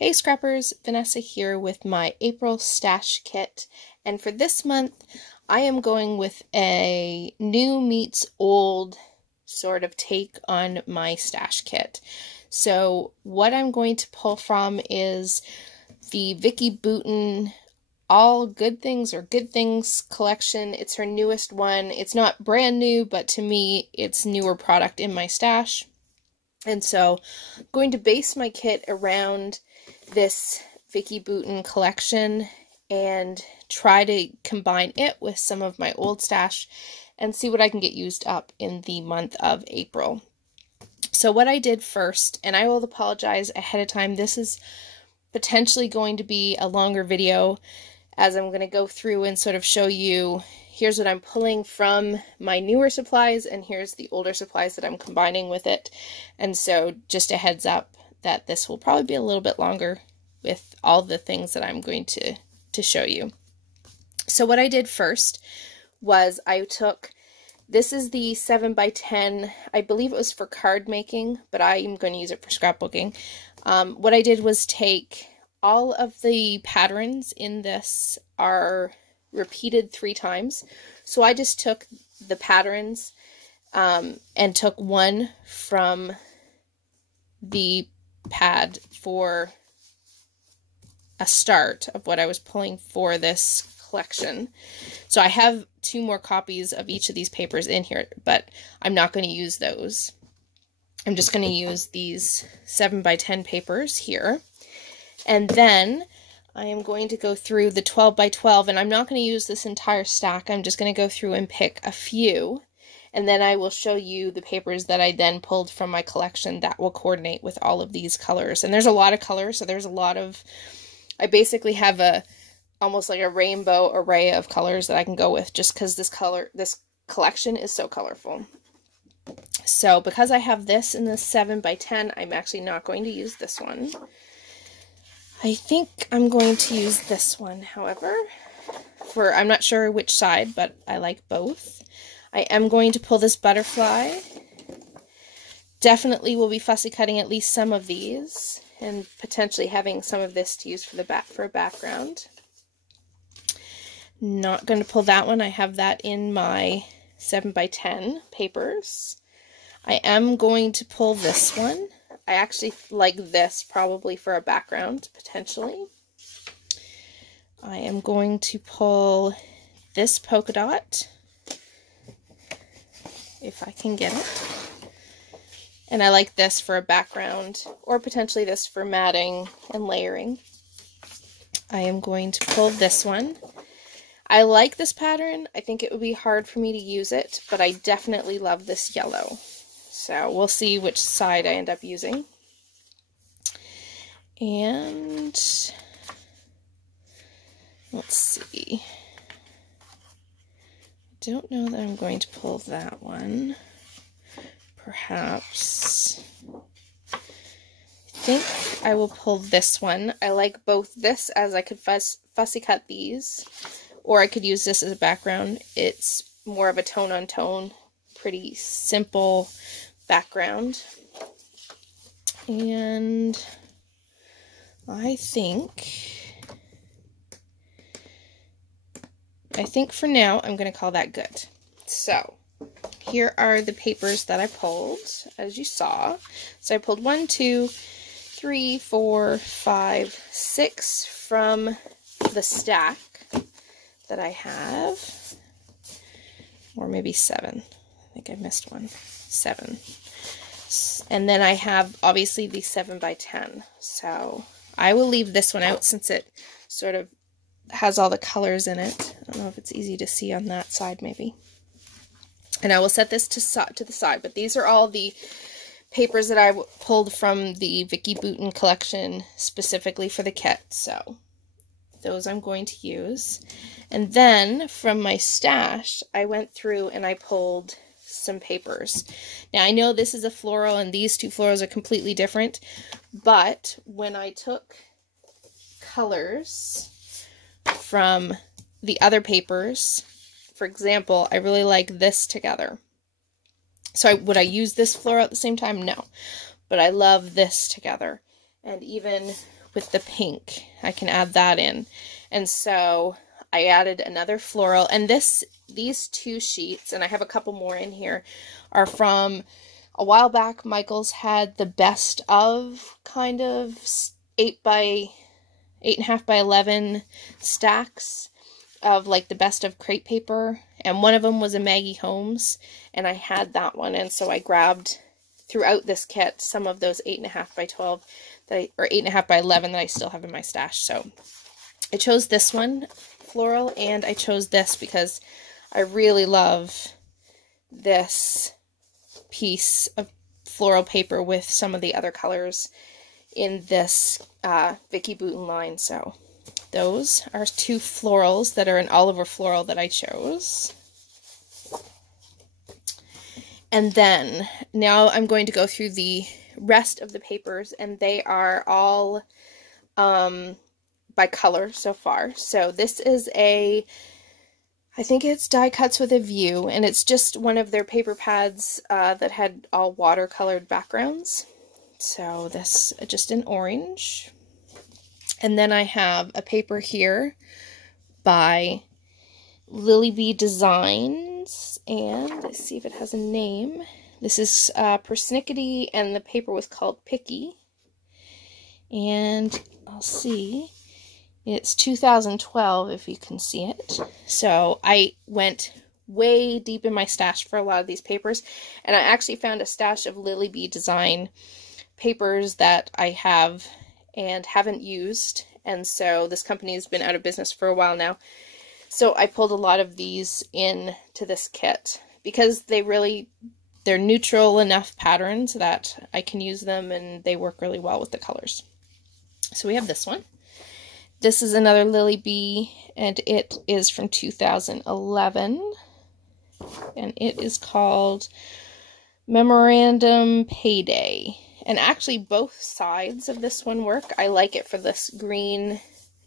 Hey Scrappers, Vanessa here with my April stash kit, and for this month I am going with a new meets old sort of take on my stash kit. So what I'm going to pull from is the Vicki Boutin All Good Things or Good Things collection. It's her newest one. It's not brand new, but to me it's newer product in my stash. And so I'm going to base my kit around this Vicki Boutin collection and try to combine it with some of my old stash and see what I can get used up in the month of April. So what I did first, and I will apologize ahead of time, this is potentially going to be a longer video as I'm going to go through and sort of show you here's what I'm pulling from my newer supplies and here's the older supplies that I'm combining with it. And so just a heads up that this will probably be a little bit longer with all the things that I'm going to show you. So what I did first was I took, this is the 7x10, I believe it was for card making, but I am going to use it for scrapbooking. What I did was take all of the patterns in this are repeated 3 times. So I just took the patterns and took one from the pad for a start of what I was pulling for this collection. So I have 2 more copies of each of these papers in here, but I'm not going to use those. I'm just going to use these 7x10 papers here. And then I am going to go through the 12x12, and I'm not going to use this entire stack. I'm just going to go through and pick a few, and then I will show you the papers that I then pulled from my collection that will coordinate with all of these colors. And there's a lot of colors, so there's a lot of, I basically have almost like a rainbow array of colors that I can go with just because this collection is so colorful. So because I have this in the 7x10, I'm actually not going to use this one. I think I'm going to use this one, however, I'm not sure which side, but I like both. I am going to pull this butterfly. Definitely will be fussy cutting at least some of these, and potentially having some of this to use for a background. Not going to pull that one. I have that in my 7x10 papers. I am going to pull this one. I actually like this probably for a background, potentially. I am going to pull this polka dot, if I can get it. And I like this for a background, or potentially this for matting and layering. I am going to pull this one. I like this pattern. I think it would be hard for me to use it, but I definitely love this yellow. So we'll see which side I end up using. And let's see. I don't know that I'm going to pull that one. Perhaps. I think I will pull this one. I like both this, as I could fussy cut these, or I could use this as a background. It's more of a tone-on-tone, pretty simple background. And I think for now I'm going to call that good. So here are the papers that I pulled, as you saw. So I pulled 1, 2, 3, 4, 5, 6 from the stack that I have, or maybe 7. I think I missed one. 7. And then I have obviously the 7x10. So I will leave this one out since it sort of has all the colors in it. I don't know if it's easy to see on that side maybe. And I will set this to the side, but these are all the papers that I pulled from the Vicki Boutin collection specifically for the kit. So those I'm going to use. And then from my stash, I went through and I pulled some papers. Now I know this is a floral and these 2 florals are completely different, but when I took colors from the other papers, for example, I really like this together. So would I use this floral at the same time? No, but I love this together. And even with the pink. I can add that in. And so I added another floral, and these 2 sheets, and I have a couple more in here, are from a while back. Michael's had the best of kind of 8.5 by 11 stacks of like the best of crepe paper, and one of them was a Maggie Holmes, and I had that one, and so I grabbed throughout this kit some of those 8.5 by 12 or 8.5 by 11 that I still have in my stash. So I chose this one, floral, and I chose this because I really love this piece of floral paper with some of the other colors in this Vicky Bouton line. So those are 2 florals that are an Oliver floral that I chose. And then now I'm going to go through the rest of the papers, and they are all by color so far. So this is I think it's Die Cuts with a View, and it's just one of their paper pads that had all watercolored backgrounds. So this just in orange. And then I have a paper here by Lily Bee Designs, and let's see if it has a name. This is Persnickety, and the paper was called Picky. And I'll see, it's 2012 if you can see it. So I went way deep in my stash for a lot of these papers, and I actually found a stash of Lily Bee Design papers that I have and haven't used, and so this company has been out of business for a while now. So I pulled a lot of these into this kit because they're neutral enough patterns that I can use them, and they work really well with the colors. So we have this one. This is another Lily Bee, and it is from 2011, and it is called Memorandum Payday. And actually both sides of this one work. I like it for this green.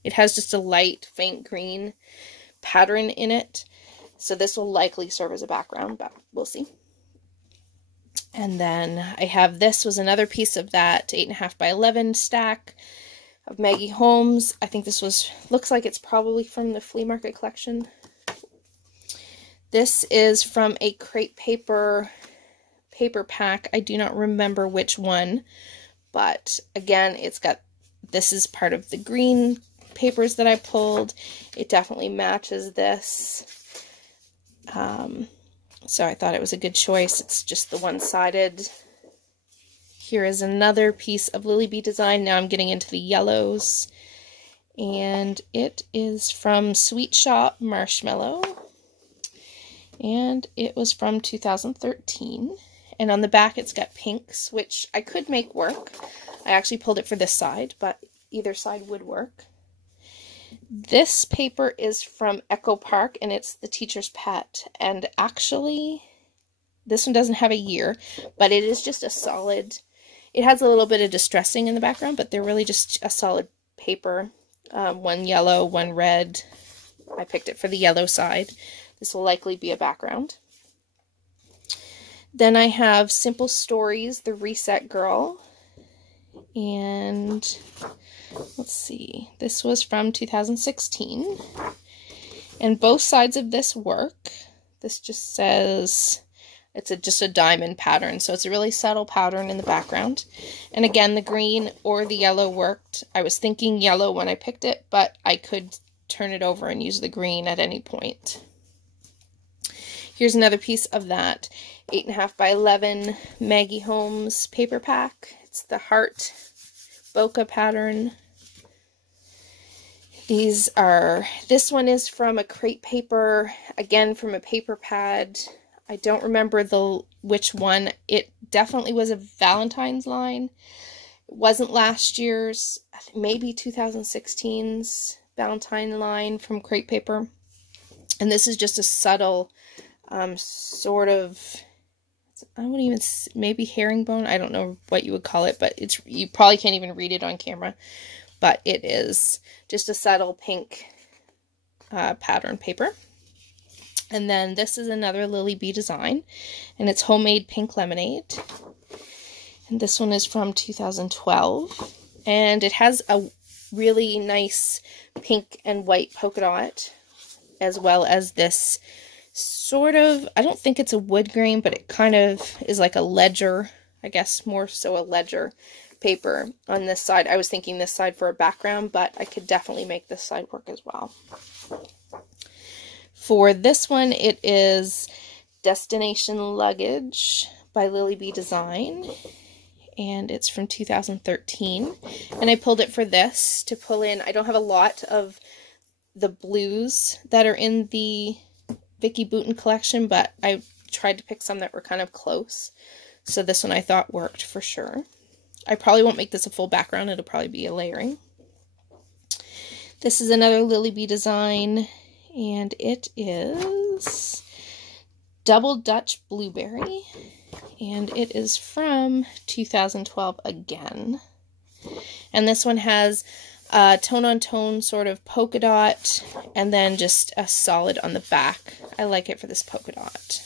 It has just a light, faint green pattern in it. So this will likely serve as a background, but we'll see. And then I have, this was another piece of that 8.5 by 11 stack of Maggie Holmes. I think this looks like it's probably from the flea market collection. This is from a crepe paper pack. I do not remember which one, but again, this is part of the green papers that I pulled. It definitely matches this. So I thought it was a good choice. It's just the one-sided. Here is another piece of Lily Bee Design. Now I'm getting into the yellows, and it is from Sweet Shop Marshmallow, and it was from 2013. And on the back, it's got pinks, which I could make work. I actually pulled it for this side, but either side would work. This paper is from Echo Park, and it's The Teacher's Pet. And actually, this one doesn't have a year, but it is just a solid. It has a little bit of distressing in the background, but they're really just a solid paper. One yellow, one red. I picked it for the yellow side. This will likely be a background. Then I have Simple Stories, The Reset Girl, and let's see, this was from 2016, and both sides of this work. This just says, it's just a diamond pattern, so it's a really subtle pattern in the background, and again, the green or the yellow worked. I was thinking yellow when I picked it, but I could turn it over and use the green at any point. Here's another piece of that 8.5 by 11 Maggie Holmes paper pack. It's the heart bokeh pattern. This one is from a crepe paper, again from a paper pad. I don't remember which one. It definitely was a Valentine's line. It wasn't last year's, maybe 2016's Valentine line from crepe paper. And this is just a subtle sort of, I wouldn't even, maybe herringbone, I don't know what you would call it, but you probably can't even read it on camera, but it is just a subtle pink pattern paper. And then this is another Lily Bee Design, and it's Homemade Pink Lemonade, and this one is from 2012, and it has a really nice pink and white polka dot, as well as this sort of, I don't think it's a wood grain, but it kind of is like a ledger, I guess more so a ledger paper on this side. I was thinking this side for a background, but I could definitely make this side work as well. For this one, it is Destination Luggage by Lily B Design, and it's from 2013, and I pulled it for this to pull in. I don't have a lot of the blues that are in the Vicki Boutin collection, but I tried to pick some that were kind of close, so this one I thought worked for sure. I probably won't make this a full background, it'll probably be a layering. This is another Lily B Design, and it is Double Dutch Blueberry, and it is from 2012 again. And this one has a tone-on-tone sort of polka dot, and then just a solid on the back. I like it for this polka dot.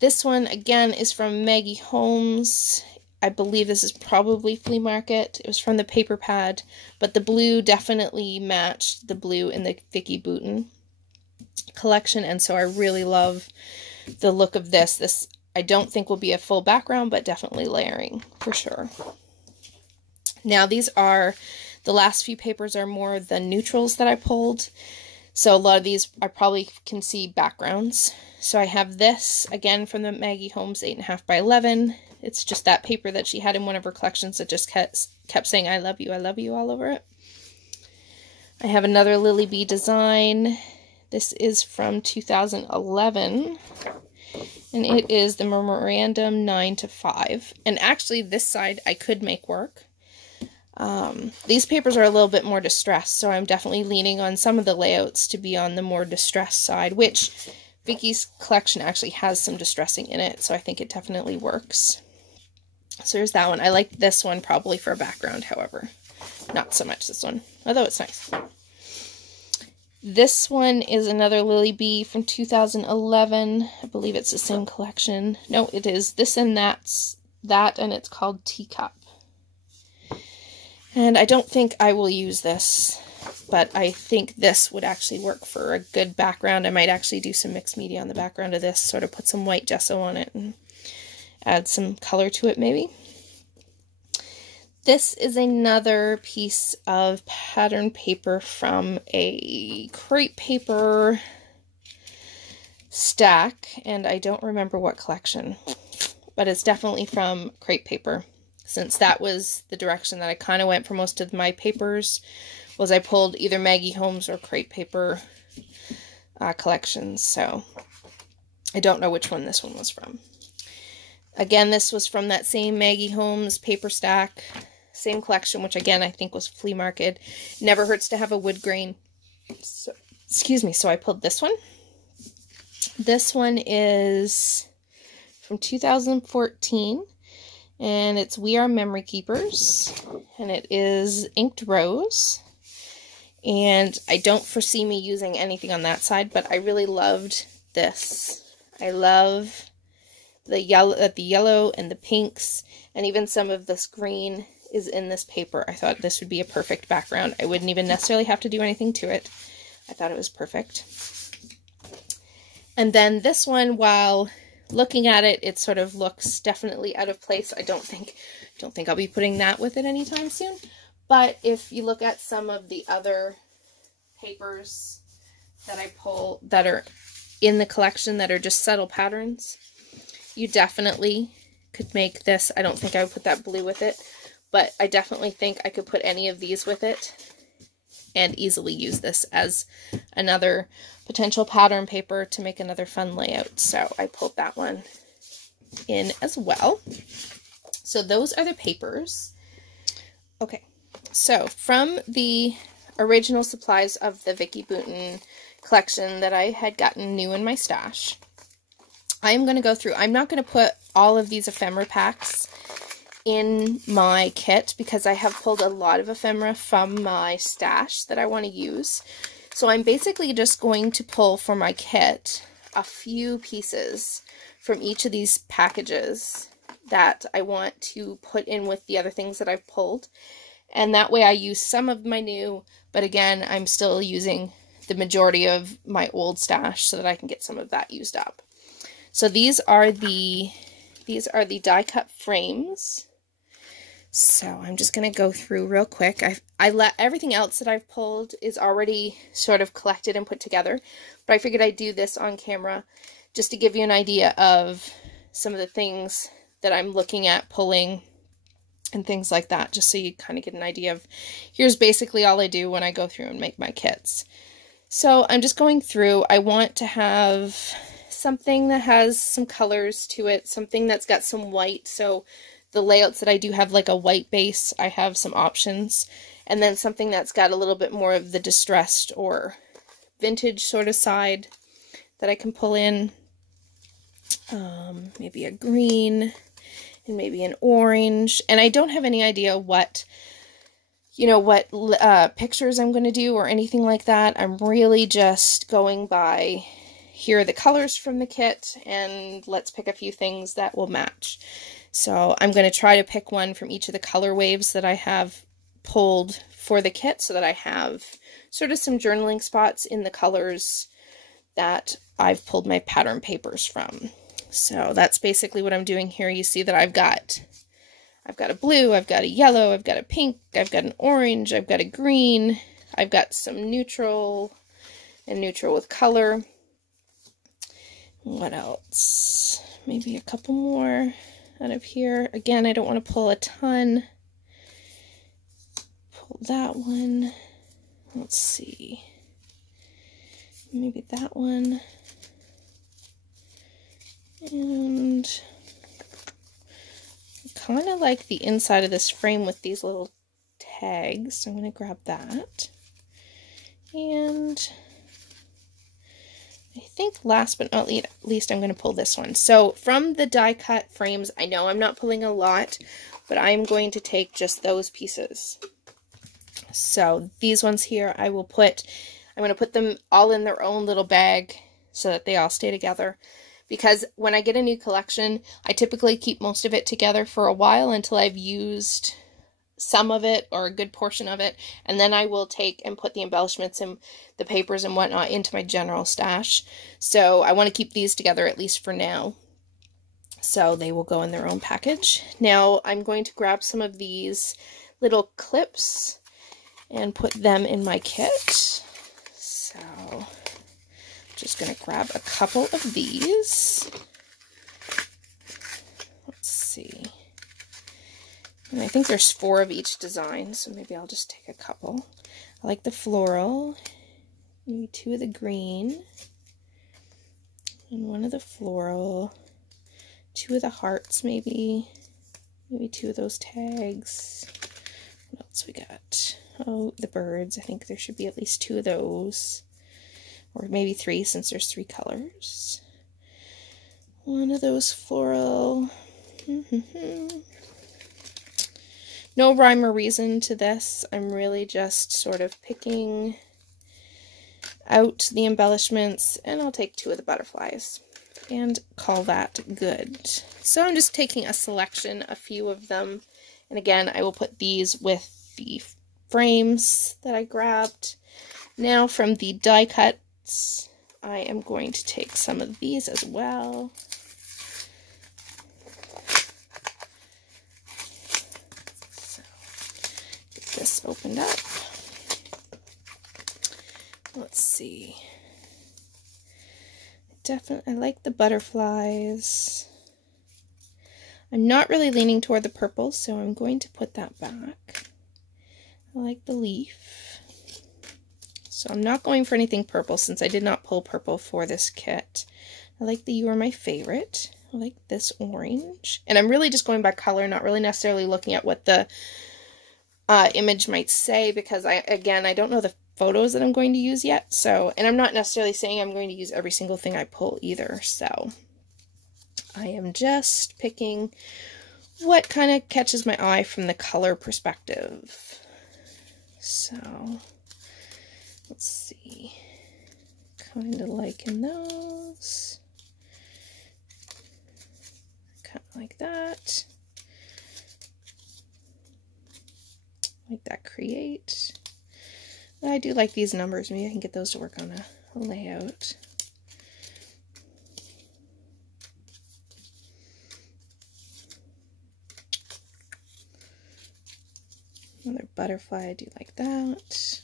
This one, again, is from Maggie Holmes. I believe this is probably Flea Market. It was from the paper pad, but the blue definitely matched the blue in the Vicki Boutin collection, and so I really love the look of this. This I don't think will be a full background, but definitely layering for sure. Now these are, the last few papers are more the neutrals that I pulled, so a lot of these I probably can see backgrounds. So I have this, again from the Maggie Holmes 8.5 by 11. It's just that paper that she had in one of her collections that just kept saying I love you all over it. I have another Lily B Design. This is from 2011, and it is the Memorandum 9 to 5. And actually this side I could make work. These papers are a little bit more distressed, so I'm definitely leaning on some of the layouts to be on the more distressed side, which Vicki's collection actually has some distressing in it, so I think it definitely works. So there's that one. I like this one probably for a background, however. Not so much this one, although it's nice. This one is another Lily B from 2011. I believe it's the same collection. No, it is This and That's That, and it's called Teacup. And I don't think I will use this, but I think this would actually work for a good background. I might actually do some mixed media on the background of this, sort of put some white gesso on it and add some color to it maybe. This is another piece of pattern paper from a crepe paper stack, and I don't remember what collection, but it's definitely from crepe paper, since that was the direction that I kind of went for most of my papers, was I pulled either Maggie Holmes or crepe paper collections, so I don't know which one this one was from. Again, this was from that same Maggie Holmes paper stack, same collection, which again I think was Flea Market. Never hurts to have a wood grain. So, excuse me, so I pulled this one. This one is from 2014, and it's We Are Memory Keepers, and it is Inked Rose. And I don't foresee me using anything on that side, but I really loved this. I love the yellow and the pinks, and even some of this green is in this paper. I thought this would be a perfect background. I wouldn't even necessarily have to do anything to it. I thought it was perfect. And then this one, while looking at it, it sort of looks definitely out of place. I don't think I'll be putting that with it anytime soon. But if you look at some of the other papers that I pull that are in the collection that are just subtle patterns, you definitely could make this. I don't think I would put that blue with it, but I definitely think I could put any of these with it and easily use this as another potential pattern paper to make another fun layout. So I pulled that one in as well. So those are the papers. Okay, so from the original supplies of the Vicki Boutin collection that I had gotten new in my stash, I'm going to go through. I'm not going to put all of these ephemera packs in my kit because I have pulled a lot of ephemera from my stash that I want to use. So I'm basically just going to pull for my kit a few pieces from each of these packages that I want to put in with the other things that I've pulled. And that way I use some of my new, but again, I'm still using the majority of my old stash so that I can get some of that used up. So these are the die cut frames. So I'm just going to go through real quick. I let everything else that I've pulled is already sort of collected and put together, but I figured I'd do this on camera just to give you an idea of some of the things that I'm looking at pulling and things like that, just so you kind of get an idea of, here's basically all I do when I go through and make my kits. So I'm just going through. I want to have something that has some colors to it, something that's got some white. So the layouts that I do have like a white base, I have some options. And then something that's got a little bit more of the distressed or vintage sort of side that I can pull in. Maybe a green and maybe an orange. And I don't have any idea what, pictures I'm going to do or anything like that. I'm really just going by, here are the colors from the kit, and let's pick a few things that will match. So I'm going to try to pick one from each of the color waves that I have pulled for the kit so that I have sort of some journaling spots in the colors that I've pulled my pattern papers from. So that's basically what I'm doing here. You see that I've got a blue, I've got a yellow, I've got a pink, I've got an orange, I've got a green, I've got some neutral and neutral with color. What else? Maybe a couple more out of here. Again, I don't want to pull a ton. Pull that one. Let's see. Maybe that one. And I kind of like the inside of this frame with these little tags, so I'm going to grab that. And I think last but not least, I'm going to pull this one. So from the die cut frames, I know I'm not pulling a lot, but I'm going to take just those pieces. So these ones here, I'm going to put them all in their own little bag so that they all stay together. Because when I get a new collection, I typically keep most of it together for a while until I've used some of it or a good portion of it, and then I will take and put the embellishments and the papers and whatnot into my general stash. So I want to keep these together at least for now. So they will go in their own package. Now I'm going to grab some of these little clips and put them in my kit. So just going to grab a couple of these. Let's see. And I think there's 4 of each design, so maybe I'll just take a couple. I like the floral, maybe 2 of the green, and 1 of the floral, 2 of the hearts maybe 2 of those tags. What else we got? Oh, the birds. I think there should be at least 2 of those. Or maybe 3 since there's 3 colors. 1 of those floral. No rhyme or reason to this. I'm really just sort of picking out the embellishments, and I'll take 2 of the butterflies and call that good. So I'm just taking a selection, a few of them, and again I will put these with the frames that I grabbed. Now from the die cut, I am going to take some of these as well. So, get this opened up. Let's see. I like the butterflies. I'm not really leaning toward the purple, so I'm going to put that back. I like the leaf. So I'm not going for anything purple since I did not pull purple for this kit. I like the You Are My Favorite. I like this orange. And I'm really just going by color, not really necessarily looking at what the image might say, because I don't know the photos that I'm going to use yet. So, and I'm not necessarily saying I'm going to use every single thing I pull either. So I am just picking what kind of catches my eye from the color perspective. So let's see, kind of liking those. Kind of like that. Like that, create. I do like these numbers. Maybe I can get those to work on a layout. Another butterfly, I do like that.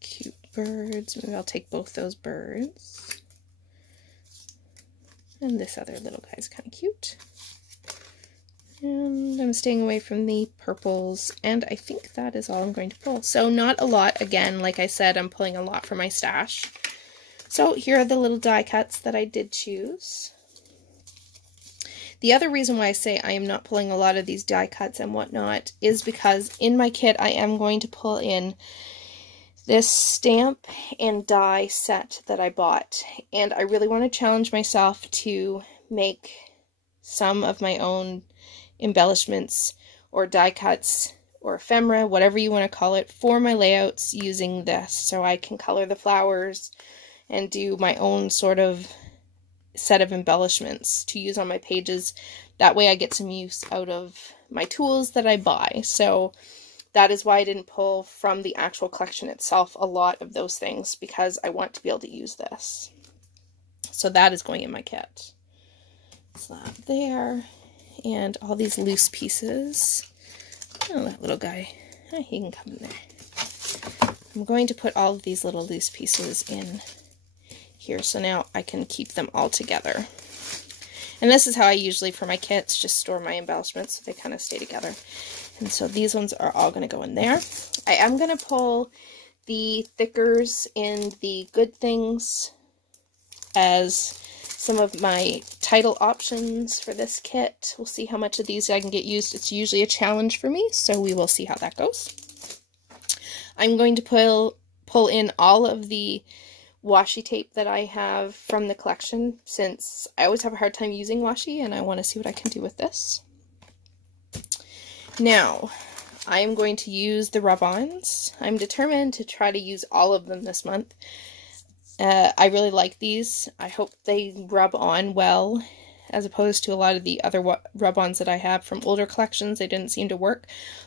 Cute birds. Maybe I'll take both those birds. And this other little guy's kind of cute. And I'm staying away from the purples, and I think that is all I'm going to pull. So not a lot. Again, like I said, I'm pulling a lot from my stash. So here are the little die cuts that I did choose. The other reason why I say I am not pulling a lot of these die cuts and whatnot is because in my kit I am going to pull in this stamp and die set that I bought. And I really want to challenge myself to make some of my own embellishments or die cuts or ephemera, whatever you want to call it, for my layouts using this, so I can color the flowers and do my own sort of set of embellishments to use on my pages. That way I get some use out of my tools that I buy. So that is why I didn't pull from the actual collection itself a lot of those things, because I want to be able to use this. So that is going in my kit. So that there. And all these loose pieces. Oh, that little guy. Oh, he can come in there. I'm going to put all of these little loose pieces in here, so now I can keep them all together. And this is how I usually, for my kits, just store my embellishments so they kind of stay together. And so these ones are all going to go in there. I am going to pull the thickers in the Good Things as some of my title options for this kit. We'll see how much of these I can get used. It's usually a challenge for me, so we will see how that goes. I'm going to pull in all of the washi tape that I have from the collection, since I always have a hard time using washi and I want to see what I can do with this. Now, I am going to use the rub-ons. I'm determined to try to use all of them this month. I really like these. I hope they rub on well, as opposed to a lot of the other rub-ons that I have from older collections. They didn't seem to work,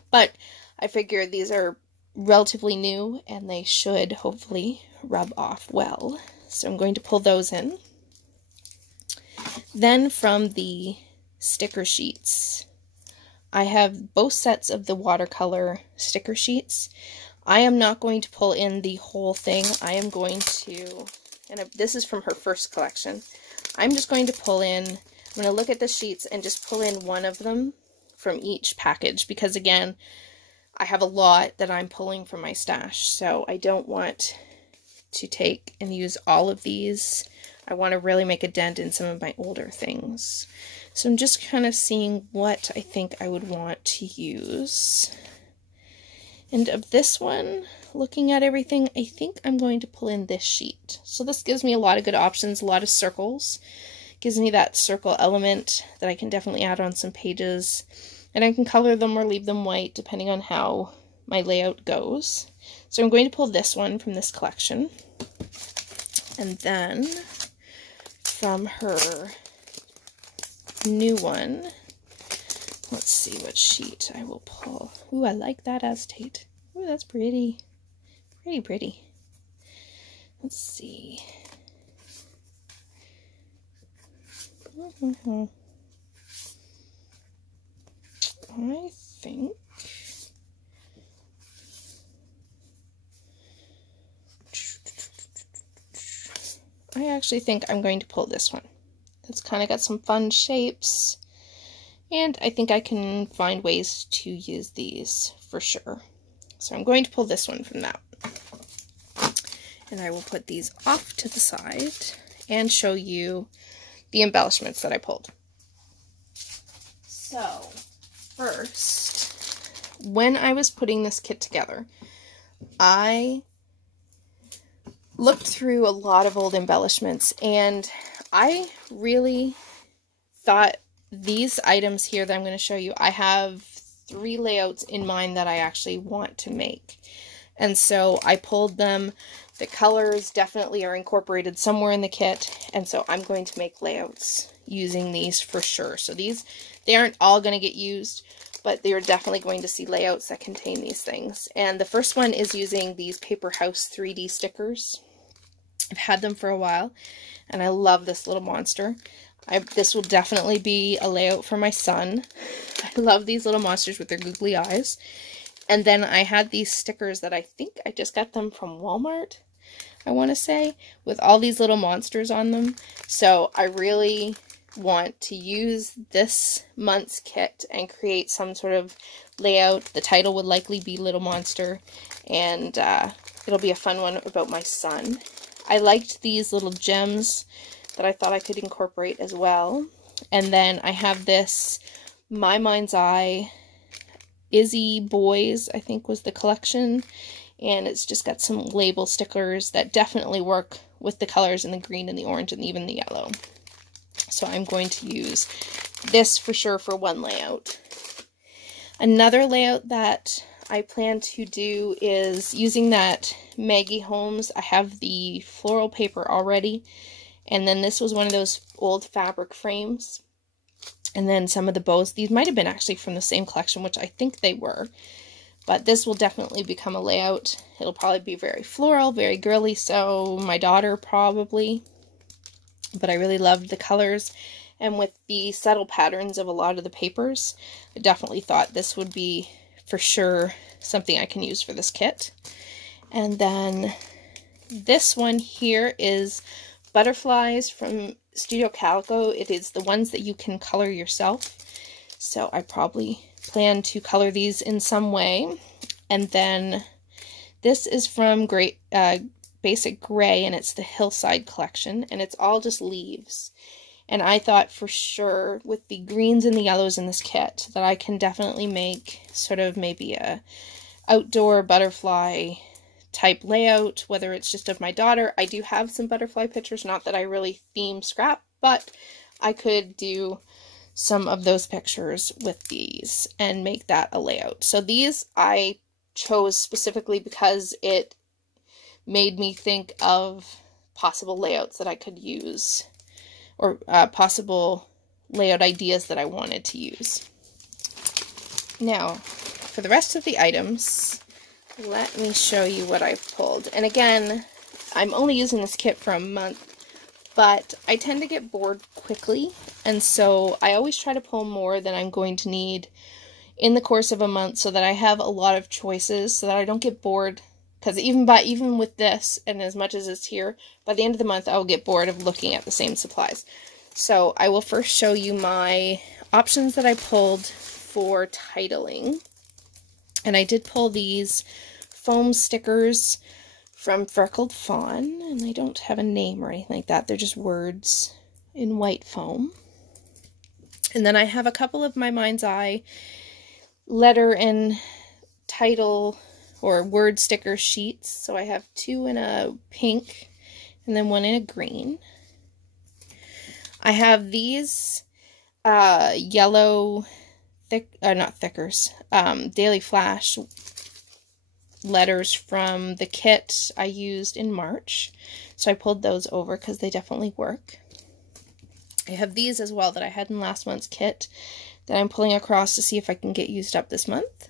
but I figure these are relatively new and they should hopefully rub off well. So I'm going to pull those in. Then from the sticker sheets, I have both sets of the watercolor sticker sheets. I am not going to pull in the whole thing. I am going to, and this is from her first collection, I'm just going to pull in, I'm going to look at the sheets and just pull in one of them from each package, because again, I have a lot that I'm pulling from my stash, so I don't want to take and use all of these. I want to really make a dent in some of my older things. So I'm just kind of seeing what I think I would want to use. And of this one, looking at everything, I think I'm going to pull in this sheet. So this gives me a lot of good options, a lot of circles. Gives me that circle element that I can definitely add on some pages. And I can color them or leave them white depending on how my layout goes. So I'm going to pull this one from this collection. And then from her new one, let's see what sheet I will pull. Ooh, I like that acetate. Ooh, that's pretty. Pretty, pretty. Let's see. I think I actually think I'm going to pull this one. It's kind of got some fun shapes, and I think I can find ways to use these for sure. So I'm going to pull this one from that. And I will put these off to the side and show you the embellishments that I pulled. So, first, when I was putting this kit together, I looked through a lot of old embellishments, and I really thought these items here that I'm going to show you, I have 3 layouts in mind that I actually want to make. And so I pulled them The colors definitely are incorporated somewhere in the kit, and so I'm going to make layouts using these for sure. So they aren't all going to get used, but they're definitely going to see layouts that contain these things. And the first one is using these Paper House 3D stickers. I've had them for a while, and I love this little monster. This will definitely be a layout for my son. I love these little monsters with their googly eyes. And then I had these stickers that I think I just got them from Walmart, I want to say, with all these little monsters on them. So I really want to use this month's kit and create some sort of layout. The title would likely be Little Monster, and it'll be a fun one about my son. I liked these little gems that I thought I could incorporate as well. And then I have this My Mind's Eye Izzy Boys, I think was the collection, and it's just got some label stickers that definitely work with the colors in the green and the orange and even the yellow. So I'm going to use this for sure for one layout. Another layout that I plan to do is using that Maggie Holmes. I have the floral paper already, and then this was one of those old fabric frames. And then some of the bows, these might have been actually from the same collection, which I think they were. But this will definitely become a layout. It'll probably be very floral, very girly, so my daughter probably. But I really loved the colors. And with the subtle patterns of a lot of the papers, I definitely thought this would be, for sure, something I can use for this kit. And then this one here is butterflies from Studio Calico. It is the ones that you can color yourself. So I probably plan to color these in some way. And then this is from Basic Gray, and it's the Hillside collection, and it's all just leaves. And I thought for sure with the greens and the yellows in this kit that I can definitely make sort of maybe a outdoor butterfly type layout, whether it's just of my daughter. I do have some butterfly pictures, not that I really theme scrap, but I could do some of those pictures with these and make that a layout. So these I chose specifically because it made me think of possible layouts that I could use, or possible layout ideas that I wanted to use. Now, for the rest of the items, let me show you what I've pulled. And again, I'm only using this kit for a month, but I tend to get bored quickly, and so I always try to pull more than I'm going to need in the course of a month so that I have a lot of choices so that I don't get bored. Because even with this, and as much as it's here, by the end of the month, I will get bored of looking at the same supplies. So I will first show you my options that I pulled for titling. And I did pull these foam stickers from Freckled Fawn, and they don't have a name or anything like that. They're just words in white foam. And then I have a couple of My Mind's Eye letter and title or word sticker sheets. So I have two in a pink and then one in a green. I have these yellow Daily Flash letters from the kit I used in March. So I pulled those over because they definitely work. I have these as well that I had in last month's kit that I'm pulling across to see if I can get used up this month.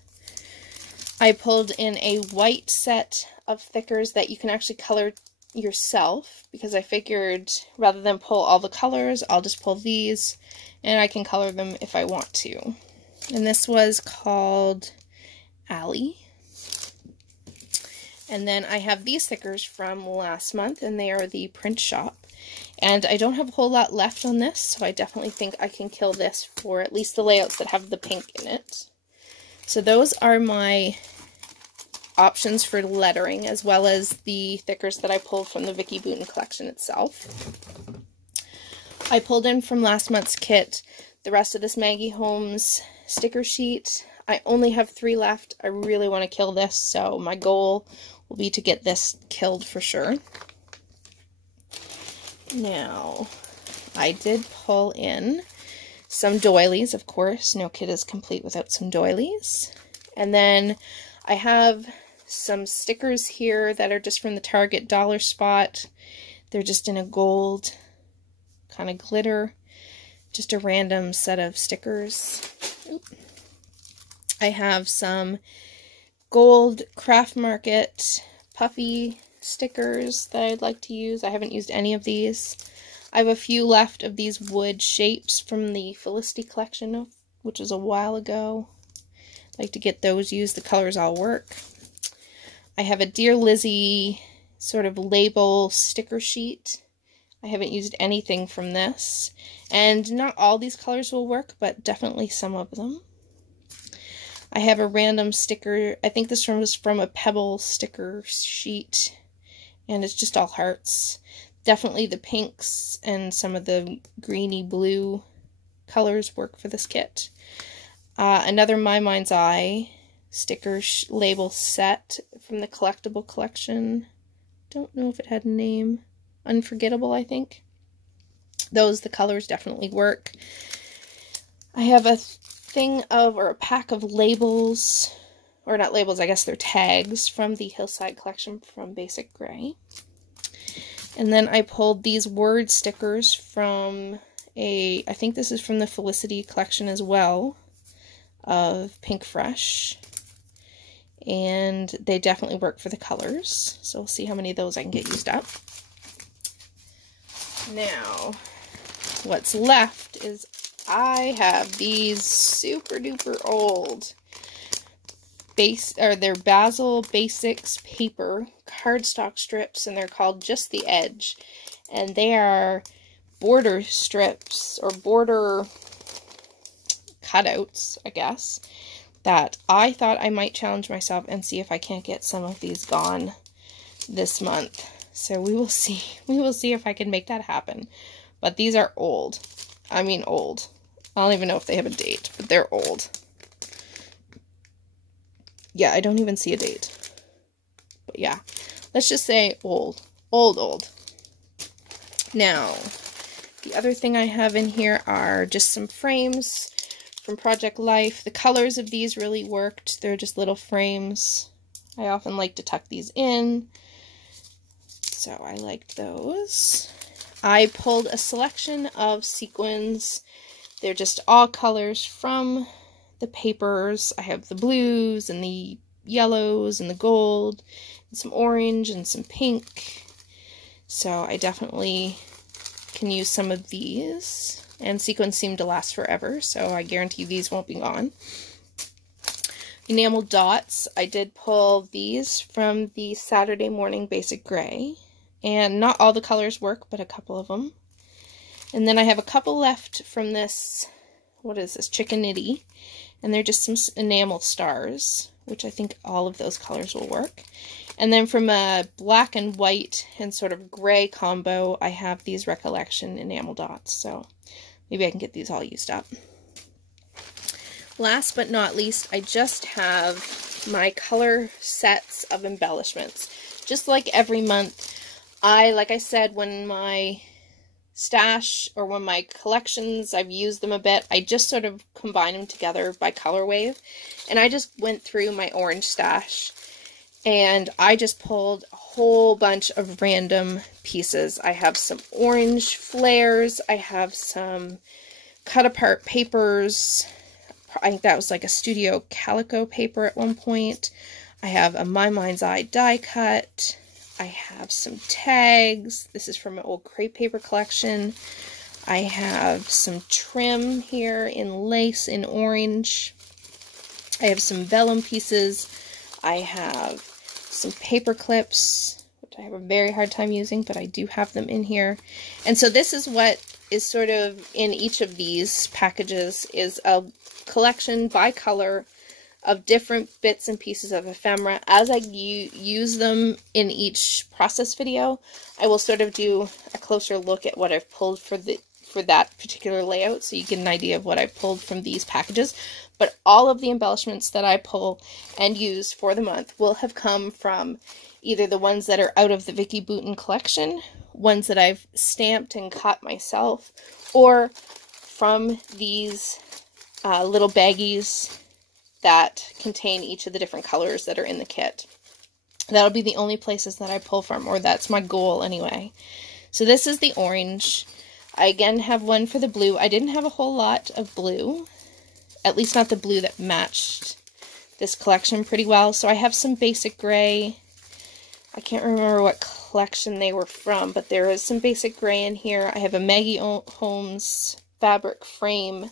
I pulled in a white set of thickers that you can actually color yourself, because I figured rather than pull all the colors, I'll just pull these and I can color them if I want to. And this was called Allie. And then I have these stickers from last month, and they are the Print Shop. And I don't have a whole lot left on this, so I definitely think I can kill this for at least the layouts that have the pink in it. So those are my options for lettering, as well as the thickers that I pulled from the Vicky Booten collection itself. I pulled in from last month's kit the rest of this Maggie Holmes sticker sheet. I only have 3 left. I really want to kill this, so my goal will be to get this killed for sure. Now, I did pull in some doilies, of course. No kit is complete without some doilies. And then I have some stickers here that are just from the Target dollar spot. They're just in a gold kind of glitter. Just a random set of stickers. Oop. I have some gold Craft Market puffy stickers that I'd like to use. I haven't used any of these. I have a few left of these wood shapes from the Felicity collection, which was a while ago. I'd like to get those used. The colors all work. I have a Dear Lizzie sort of label sticker sheet. I haven't used anything from this. And not all these colors will work, but definitely some of them. I have a random sticker. I think this one was from a Pebble sticker sheet. And it's just all hearts. Definitely the pinks and some of the greeny blue colors work for this kit. Another My Mind's Eye sticker label set from the collectible collection. Don't know if it had a name. Unforgettable, I think. The colors definitely work. I have a thing of, or a pack of labels, or not labels, I guess they're tags, from the Hillside collection from Basic Gray. And then I pulled these word stickers from I think this is from the Felicity collection as well, of Pink Fresh. And they definitely work for the colors. So we'll see how many of those I can get used up. Now, what's left is I have these super duper old they're Basil Basics paper cardstock strips, and they're called Just the Edge, and they are border strips or border cutouts, I guess, that I thought I might challenge myself and see if I can't get some of these gone this month. So we will see if I can make that happen. But these are old. I mean old. I don't even know if they have a date, but they're old. Yeah, I don't even see a date. But yeah, let's just say old. Old. Now, the other thing I have in here are just some frames from Project Life. The colors of these really worked. They're just little frames. I often like to tuck these in. So I liked those. I pulled a selection of sequins. They're just all colors from the papers. I have the blues and the yellows and the gold and some orange and some pink. So I definitely can use some of these. And sequins seem to last forever, so I guarantee these won't be gone. Enamel dots. I did pull these from the Saturday Morning Basic Gray. And not all the colors work, but a couple of them. And then I have a couple left from this, what is this, Chicken Nitty. And they're just some enamel stars, which I think all of those colors will work. And then from a black and white and sort of gray combo, I have these Recollection enamel dots. So maybe I can get these all used up. Last but not least, I just have my color sets of embellishments. Just like every month, like I said, when my stash or when my collections, I've used them a bit, I just sort of combine them together by color wave. And I just went through my orange stash and I just pulled a whole bunch of random pieces. I have some orange flares, I have some cut apart papers. I think that was like a Studio Calico paper at one point. I have a My Mind's Eye die cut. I have some tags. This is from an old crepe paper collection. I have some trim here in lace in orange. I have some vellum pieces. I have some paper clips, which I have a very hard time using, but I do have them in here. And so this is what is sort of in each of these packages, is a collection by color of different bits and pieces of ephemera. As I use them in each process video, I will sort of do a closer look at what I've pulled for that particular layout, so you get an idea of what I pulled from these packages. But all of the embellishments that I pull and use for the month will have come from either the ones that are out of the Vicky Boutin collection, ones that I've stamped and cut myself, or from these little baggies that contain each of the different colors that are in the kit. That'll be the only places that I pull from, or that's my goal anyway. So this is the orange. I again have one for the blue. I didn't have a whole lot of blue, at least not the blue that matched this collection pretty well. So I have some basic gray. I can't remember what collection they were from, but there is some basic gray in here. I have a Maggie Holmes fabric frame,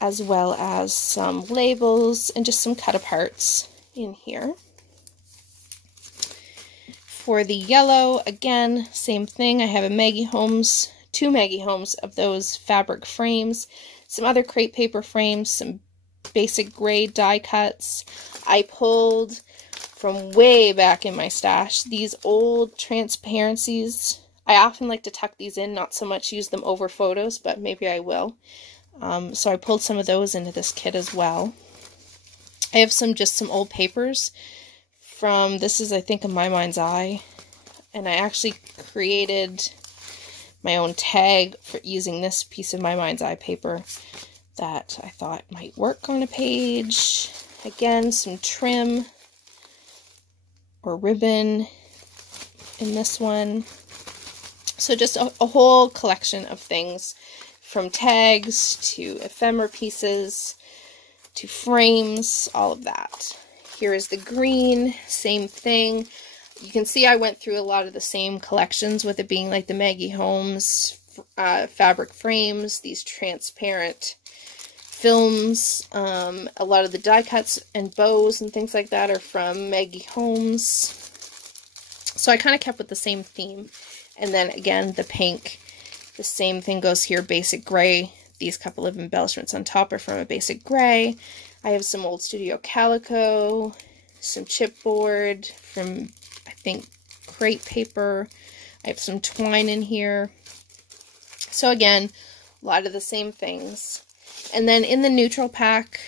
as well as some labels and just some cut-aparts in here. For the yellow, again, same thing. I have a Maggie Holmes, 2 Maggie Holmes of those fabric frames, some other crepe paper frames, some basic gray die cuts. I pulled from way back in my stash these old transparencies. I often like to tuck these in, not so much use them over photos, but maybe I will. So I pulled some of those into this kit as well. I have just some old papers from, this is I think a My Mind's Eye, and I actually created my own tag for using this piece of My Mind's Eye paper that I thought might work on a page. Again, some trim or ribbon in this one. So just a whole collection of things, from tags to ephemera pieces to frames, all of that. Here is the green, same thing. You can see I went through a lot of the same collections, with it being like the Maggie Holmes fabric frames, these transparent films. A lot of the die cuts and bows and things like that are from Maggie Holmes. So I kind of kept with the same theme. And then again, the pink, the same thing goes here, basic gray. These couple of embellishments on top are from a basic gray. I have some old Studio Calico, some chipboard from, I think, crepe paper. I have some twine in here. So again, a lot of the same things. And then in the neutral pack,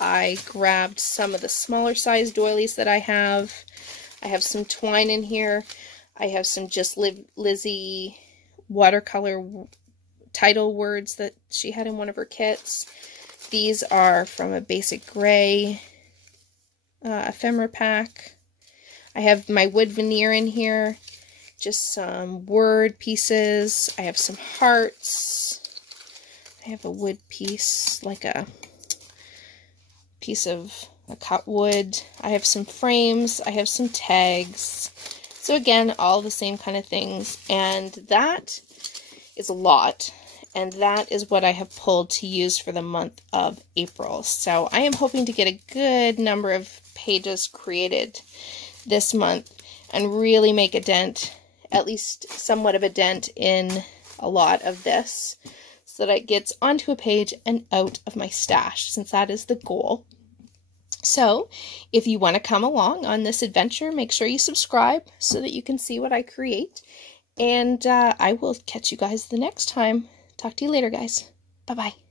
I grabbed some of the smaller size doilies that I have. I have some twine in here. I have some Just Lizzie watercolor title words that she had in one of her kits. These are from a basic gray ephemera pack. I have my wood veneer in here, just some word pieces. I have some hearts. I have a wood piece, like a piece of a cut wood. I have some frames. I have some tags. So again, all the same kind of things, and that is a lot. And that is what I have pulled to use for the month of April. So I am hoping to get a good number of pages created this month and really make a dent, at least somewhat of a dent, in a lot of this, so that it gets onto a page and out of my stash, since that is the goal. So if you want to come along on this adventure, make sure you subscribe so that you can see what I create. And I will catch you guys the next time. Talk to you later, guys. Bye-bye.